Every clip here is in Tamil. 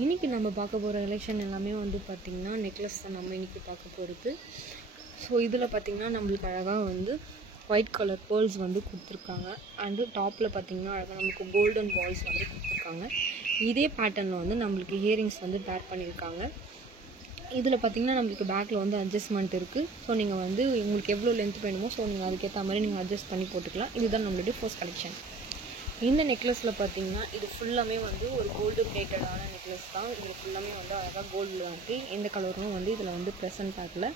இன்றைக்கி நம்ம பார்க்க போகிற கலெக்ஷன் எல்லாமே வந்து பார்த்திங்கன்னா நெக்லஸ் தான் நம்ம இன்றைக்கி பார்க்க போகிறது. ஸோ இதில் பார்த்திங்கன்னா நம்மளுக்கு அழகாக வந்து ஒயிட் கலர் பேர்ல்ஸ் வந்து கொடுத்துருக்காங்க. அண்டு டாப்பில் பார்த்திங்கன்னா அழகாக நமக்கு கோல்டன் பால்ஸ் வந்து கொடுத்துருக்காங்க. இதே பேட்டர்னில் வந்து நம்மளுக்கு இயரிங்ஸ் வந்து பேர் பண்ணியிருக்காங்க. இதில் பார்த்திங்கன்னா நம்மளுக்கு பேக்கில் வந்து அட்ஜஸ்ட்மெண்ட் இருக்குது. ஸோ நீங்கள் வந்து உங்களுக்கு எவ்வளோ லென்த் வேணுமோ ஸோ நீங்கள் அதுக்கேற்ற மாதிரி நீங்கள் அட்ஜஸ்ட் பண்ணி போட்டுக்கலாம். இதுதான் நம்மளுடைய ஃபர்ஸ்ட் கலெக்ஷன். இந்த நெக்லஸில் பார்த்திங்கன்னா இது ஃபுல்லாமே வந்து ஒரு கோல்டு பிளேட்டடான நெக்லஸ் தான். இது ஃபுல்லாமே வந்து அழகாக கோல்டில் வந்து எந்த கலரும் வந்து இதில் வந்து ப்ரெசென்ட் ஆகல.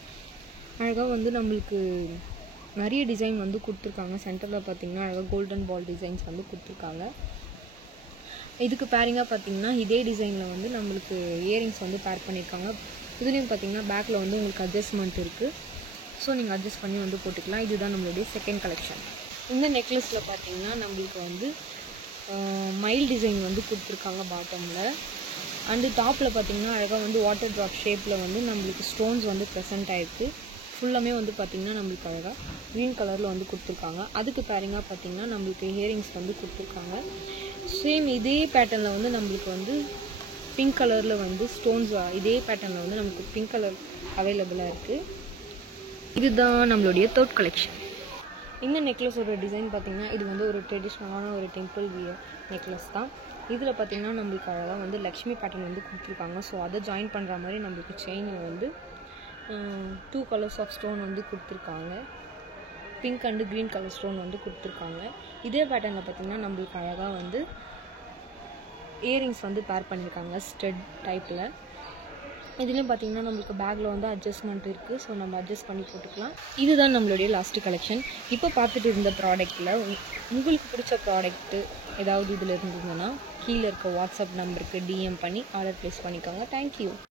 அழகாக வந்து நம்மளுக்கு நிறைய டிசைன் வந்து கொடுத்துருக்காங்க. சென்டரில் பார்த்திங்கன்னா அழகாக கோல்டன் பால் டிசைன்ஸ் வந்து கொடுத்துருக்காங்க. இதுக்கு பேரிங்காக பார்த்திங்கன்னா இதே டிசைனில் வந்து நம்மளுக்கு இயரிங்ஸ் வந்து பேர் பண்ணியிருக்காங்க. இதுலேயும் பார்த்திங்கன்னா பேக்கில் வந்து உங்களுக்கு அட்ஜஸ்ட்மெண்ட் இருக்குது. ஸோ நீங்கள் அட்ஜஸ்ட் பண்ணி வந்து போட்டுக்கலாம். இதுதான் நம்மளுடைய செகண்ட் கலெக்ஷன். இந்த நெக்லஸில் பார்த்திங்கன்னா நம்மளுக்கு வந்து மைல் டிசைன் வந்து கொடுத்துருக்காங்க பாட்டமில். அண்டு டாப்பில் பார்த்திங்கன்னா அழகாக வந்து வாட்டர் ட்ராப் ஷேப்பில் வந்து நம்மளுக்கு ஸ்டோன்ஸ் வந்து ப்ரெசென்ட் ஆகிருக்கு. ஃபுல்லாமே வந்து பார்த்திங்கன்னா நம்மளுக்கு அழகாக க்ரீன் கலரில் வந்து கொடுத்துருக்காங்க. அதுக்கு பேரிங்காக பார்த்திங்கன்னா நம்மளுக்கு இயரிங்ஸ் வந்து கொடுத்துருக்காங்க. சேம் இதே பேட்டர்னில் வந்து நம்மளுக்கு வந்து பிங்க் கலரில் வந்து ஸ்டோன்ஸ் இதே பேட்டர்னில் வந்து நமக்கு பிங்க் கலர் அவைலபிளாக இருக்குது. இதுதான் நம்மளுடைய தேர்ட் கலெக்ஷன். இந்த நெக்லஸோட டிசைன் பார்த்திங்கன்னா இது வந்து ஒரு ட்ரெடிஷ்னலான ஒரு டெம்பிள் வியர் நெக்லஸ் தான். இதில் பார்த்திங்கன்னா நம்மளுக்கு அழகாக வந்து லக்ஷ்மி பேட்டர்ன் வந்து கொடுத்துருக்காங்க. ஸோ அதை ஜாயின் பண்ணுற மாதிரி நம்மளுக்கு செயினில் வந்து 2 கலர்ஸ் ஆஃப் ஸ்டோன் வந்து கொடுத்துருக்காங்க. Pink and green colour stone வந்து கொடுத்துருக்காங்க. இதே பேட்டர்னில் பார்த்திங்கன்னா நம்மளுக்கு அழகாக வந்து இயரிங்ஸ் வந்து பேர் பண்ணியிருக்காங்க ஸ்டட் டைப்பில். இதுலேயும் பார்த்திங்கன்னா நம்மளுக்கு பேக்கில் வந்து அட்ஜஸ்ட்மெண்ட் இருக்குது. ஸோ நம்ம அட்ஜஸ்ட் பண்ணி போட்டுக்கலாம். இதுதான் நம்மளுடைய லாஸ்ட்டு கலெக்ஷன். இப்போ பார்த்துட்டு இருந்த ப்ராடக்ட்டில் உங்களுக்கு பிடிச்ச ப்ராடக்ட்டு ஏதாவது இதில் இருந்ததுன்னா கீழே இருக்க வாட்ஸ்அப் நம்பருக்கு டிஎம் பண்ணி ஆர்டர் ப்ளேஸ் பண்ணிக்கோங்க. தேங்க்யூ.